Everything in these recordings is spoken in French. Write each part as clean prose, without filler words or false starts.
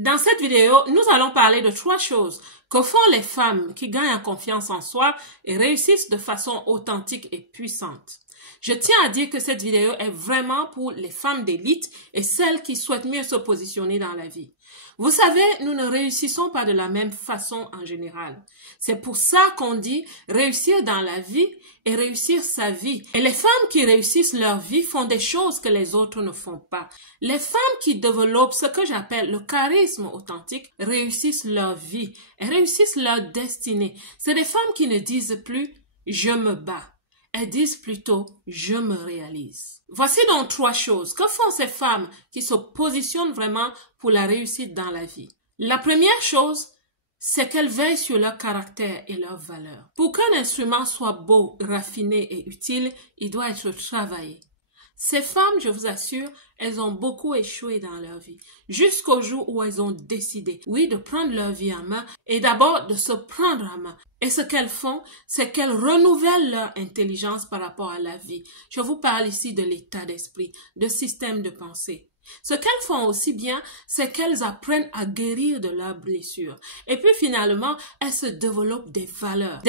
Dans cette vidéo, nous allons parler de 3 choses que font les femmes qui gagnent en confiance en soi et réussissent de façon authentique et puissante. Je tiens à dire que cette vidéo est vraiment pour les femmes d'élite et celles qui souhaitent mieux se positionner dans la vie. Vous savez, nous ne réussissons pas de la même façon en général. C'est pour ça qu'on dit réussir dans la vie et réussir sa vie. Et les femmes qui réussissent leur vie font des choses que les autres ne font pas. Les femmes qui développent ce que j'appelle le charisme authentique réussissent leur vie et réussissent leur destinée. C'est des femmes qui ne disent plus « je me bats ». Elles disent plutôt « je me réalise ». Voici donc 3 choses. Que font ces femmes qui se positionnent vraiment pour la réussite dans la vie? La première chose, c'est qu'elles veillent sur leur caractère et leurs valeurs. Pour qu'un instrument soit beau, raffiné et utile, il doit être travaillé. Ces femmes, je vous assure, elles ont beaucoup échoué dans leur vie, jusqu'au jour où elles ont décidé, oui, de prendre leur vie en main et d'abord de se prendre en main. Et ce qu'elles font, c'est qu'elles renouvellent leur intelligence par rapport à la vie. Je vous parle ici de l'état d'esprit, de système de pensée. Ce qu'elles font aussi bien, c'est qu'elles apprennent à guérir de leurs blessures. Et puis finalement, elles se développent des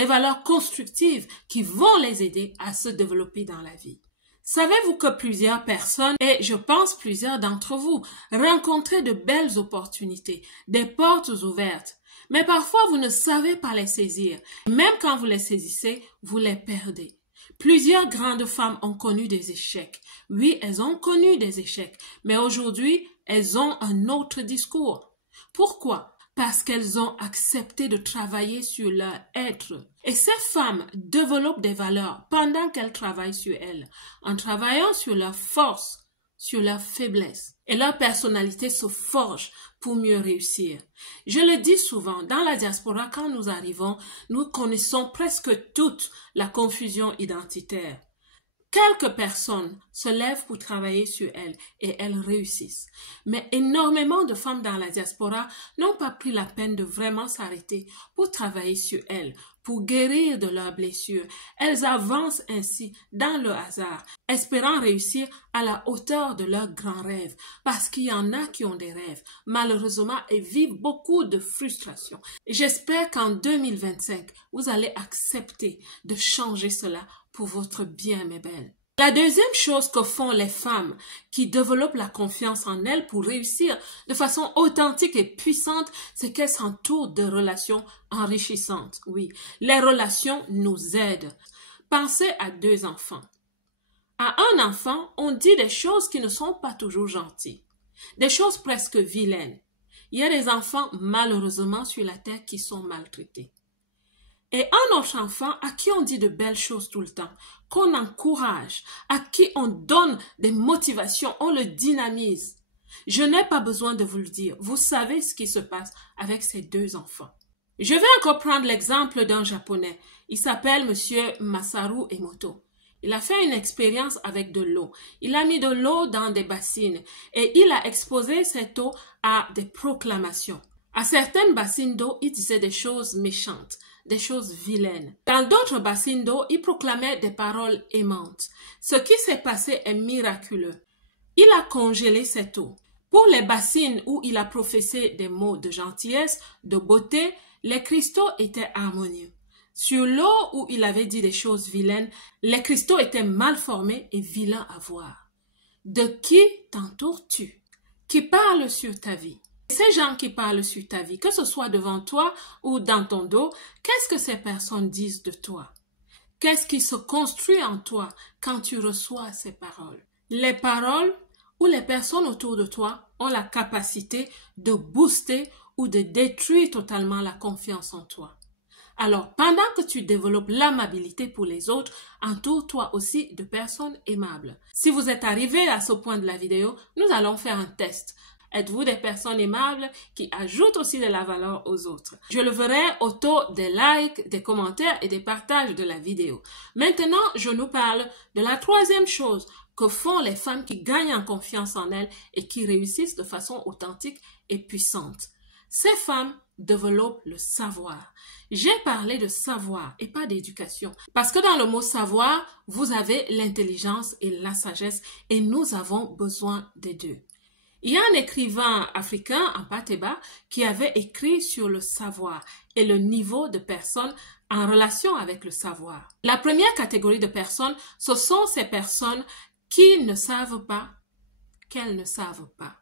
valeurs constructives qui vont les aider à se développer dans la vie. Savez-vous que plusieurs personnes, et je pense plusieurs d'entre vous, rencontrent de belles opportunités, des portes ouvertes, mais parfois vous ne savez pas les saisir. Même quand vous les saisissez, vous les perdez. Plusieurs grandes femmes ont connu des échecs. Oui, elles ont connu des échecs, mais aujourd'hui, elles ont un autre discours. Pourquoi? Parce qu'elles ont accepté de travailler sur leur être. Et ces femmes développent des valeurs pendant qu'elles travaillent sur elles, en travaillant sur leurs forces, sur leurs faiblesses. Et leur personnalité se forge pour mieux réussir. Je le dis souvent, dans la diaspora, quand nous arrivons, nous connaissons presque toute la confusion identitaire. Quelques personnes se lèvent pour travailler sur elles et elles réussissent. Mais énormément de femmes dans la diaspora n'ont pas pris la peine de vraiment s'arrêter pour travailler sur elles, pour guérir de leurs blessures. Elles avancent ainsi dans le hasard, espérant réussir à la hauteur de leurs grands rêves. Parce qu'il y en a qui ont des rêves, malheureusement, et vivent beaucoup de frustration. J'espère qu'en 2025, vous allez accepter de changer cela pour votre bien, mes belles. La deuxième chose que font les femmes qui développent la confiance en elles pour réussir de façon authentique et puissante, c'est qu'elles s'entourent de relations enrichissantes. Oui, les relations nous aident. Pensez à 2 enfants. À un enfant, on dit des choses qui ne sont pas toujours gentilles, des choses presque vilaines. Il y a des enfants, malheureusement, sur la terre qui sont maltraités. Et un autre enfant à qui on dit de belles choses tout le temps, qu'on encourage, à qui on donne des motivations, on le dynamise. Je n'ai pas besoin de vous le dire, vous savez ce qui se passe avec ces 2 enfants. Je vais encore prendre l'exemple d'un Japonais. Il s'appelle Monsieur Masaru Emoto. Il a fait une expérience avec de l'eau. Il a mis de l'eau dans des bassines et il a exposé cette eau à des proclamations. À certaines bassines d'eau, il disait des choses méchantes, des choses vilaines. Dans d'autres bassines d'eau, il proclamait des paroles aimantes. Ce qui s'est passé est miraculeux. Il a congelé cette eau. Pour les bassines où il a professé des mots de gentillesse, de beauté, les cristaux étaient harmonieux. Sur l'eau où il avait dit des choses vilaines, les cristaux étaient mal formés et vilains à voir. De qui t'entoures-tu? Qui parle sur ta vie? Ces gens qui parlent sur ta vie, que ce soit devant toi ou dans ton dos, qu'est-ce que ces personnes disent de toi? Qu'est-ce qui se construit en toi quand tu reçois ces paroles? Les paroles ou les personnes autour de toi ont la capacité de booster ou de détruire totalement la confiance en toi. Alors, pendant que tu développes l'amabilité pour les autres, entoure-toi aussi de personnes aimables. Si vous êtes arrivé à ce point de la vidéo, nous allons faire un test. Êtes-vous des personnes aimables qui ajoutent aussi de la valeur aux autres? Je le verrai au taux des likes, des commentaires et des partages de la vidéo. Maintenant, je nous parle de la 3e chose que font les femmes qui gagnent en confiance en elles et qui réussissent de façon authentique et puissante. Ces femmes développent le savoir. J'ai parlé de savoir et pas d'éducation. Parce que dans le mot savoir, vous avez l'intelligence et la sagesse et nous avons besoin des deux. Il y a un écrivain africain, Ampateba, qui avait écrit sur le savoir et le niveau de personnes en relation avec le savoir. La première catégorie de personnes, ce sont ces personnes qui ne savent pas qu'elles ne savent pas.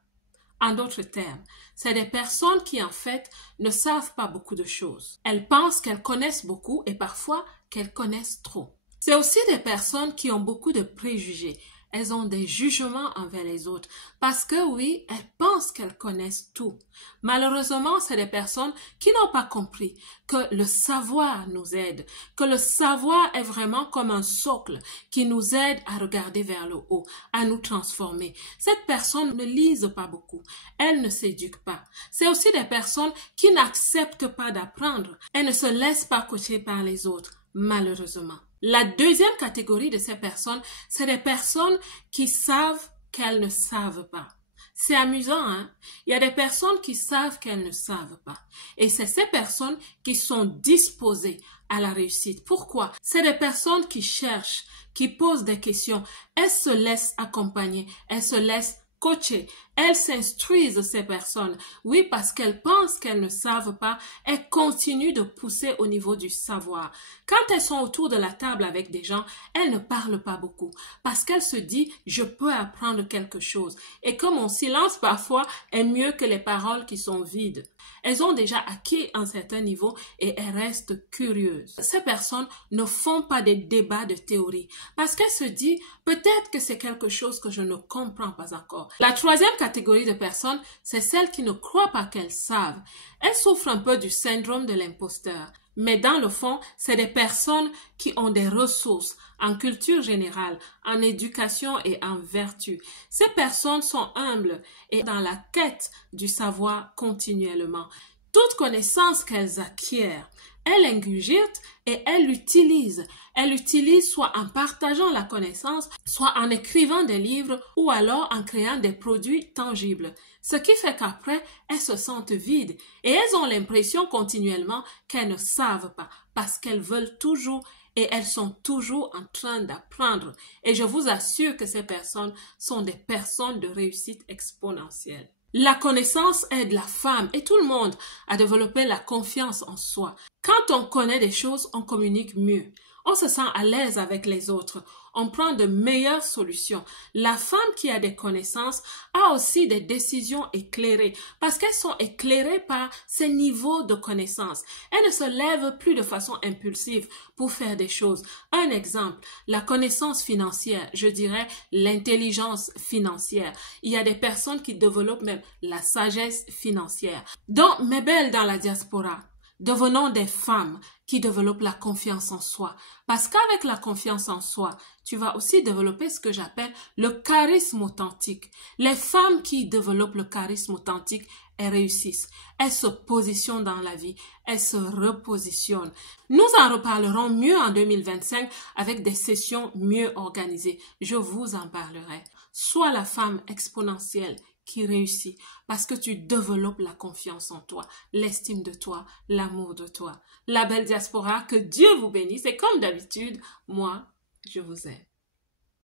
En d'autres termes, c'est des personnes qui en fait ne savent pas beaucoup de choses. Elles pensent qu'elles connaissent beaucoup et parfois qu'elles connaissent trop. C'est aussi des personnes qui ont beaucoup de préjugés. Elles ont des jugements envers les autres parce que oui, elles pensent qu'elles connaissent tout. Malheureusement, c'est des personnes qui n'ont pas compris que le savoir nous aide, que le savoir est vraiment comme un socle qui nous aide à regarder vers le haut, à nous transformer. Cette personne ne lise pas beaucoup, elle ne s'éduque pas. C'est aussi des personnes qui n'acceptent pas d'apprendre, elles ne se laissent pas coacher par les autres, malheureusement. La deuxième catégorie de ces personnes, c'est des personnes qui savent qu'elles ne savent pas. C'est amusant, hein? Il y a des personnes qui savent qu'elles ne savent pas. Et c'est ces personnes qui sont disposées à la réussite. Pourquoi? C'est des personnes qui cherchent, qui posent des questions. Elles se laissent accompagner, elles se laissent coacher. Elles s'instruisent, ces personnes. Oui, parce qu'elles pensent qu'elles ne savent pas, elles continuent de pousser au niveau du savoir. Quand elles sont autour de la table avec des gens, elles ne parlent pas beaucoup parce qu'elles se disent « je peux apprendre quelque chose ». Et que mon silence parfois est mieux que les paroles qui sont vides. Elles ont déjà acquis un certain niveau et elles restent curieuses. Ces personnes ne font pas des débats de théorie parce qu'elles se disent « peut-être que c'est quelque chose que je ne comprends pas encore ». La troisième catégorie de personnes, c'est celles qui ne croient pas qu'elles savent. Elles souffrent un peu du syndrome de l'imposteur. Mais dans le fond, c'est des personnes qui ont des ressources en culture générale, en éducation et en vertu. Ces personnes sont humbles et dans la quête du savoir continuellement. Toute connaissance qu'elles acquièrent, elles l'ingurgitent et elles l'utilisent. Elles l'utilisent soit en partageant la connaissance, soit en écrivant des livres ou alors en créant des produits tangibles. Ce qui fait qu'après, elles se sentent vides et elles ont l'impression continuellement qu'elles ne savent pas parce qu'elles veulent toujours et elles sont toujours en train d'apprendre. Et je vous assure que ces personnes sont des personnes de réussite exponentielle. La connaissance aide la femme et tout le monde à développer la confiance en soi. Quand on connaît des choses, on communique mieux. On se sent à l'aise avec les autres. On prend de meilleures solutions. La femme qui a des connaissances a aussi des décisions éclairées parce qu'elles sont éclairées par ses niveaux de connaissances. Elle ne se lève plus de façon impulsive pour faire des choses. Un exemple, la connaissance financière, je dirais l'intelligence financière. Il y a des personnes qui développent même la sagesse financière. Donc, mes belles dans la diaspora, devenons des femmes qui développent la confiance en soi. Parce qu'avec la confiance en soi, tu vas aussi développer ce que j'appelle le charisme authentique. Les femmes qui développent le charisme authentique, elles réussissent. Elles se positionnent dans la vie. Elles se repositionnent. Nous en reparlerons mieux en 2025 avec des sessions mieux organisées. Je vous en parlerai. Sois la femme exponentielle qui réussit parce que tu développes la confiance en toi, l'estime de toi, l'amour de toi. La belle diaspora, que Dieu vous bénisse et comme d'habitude, moi, je vous aime.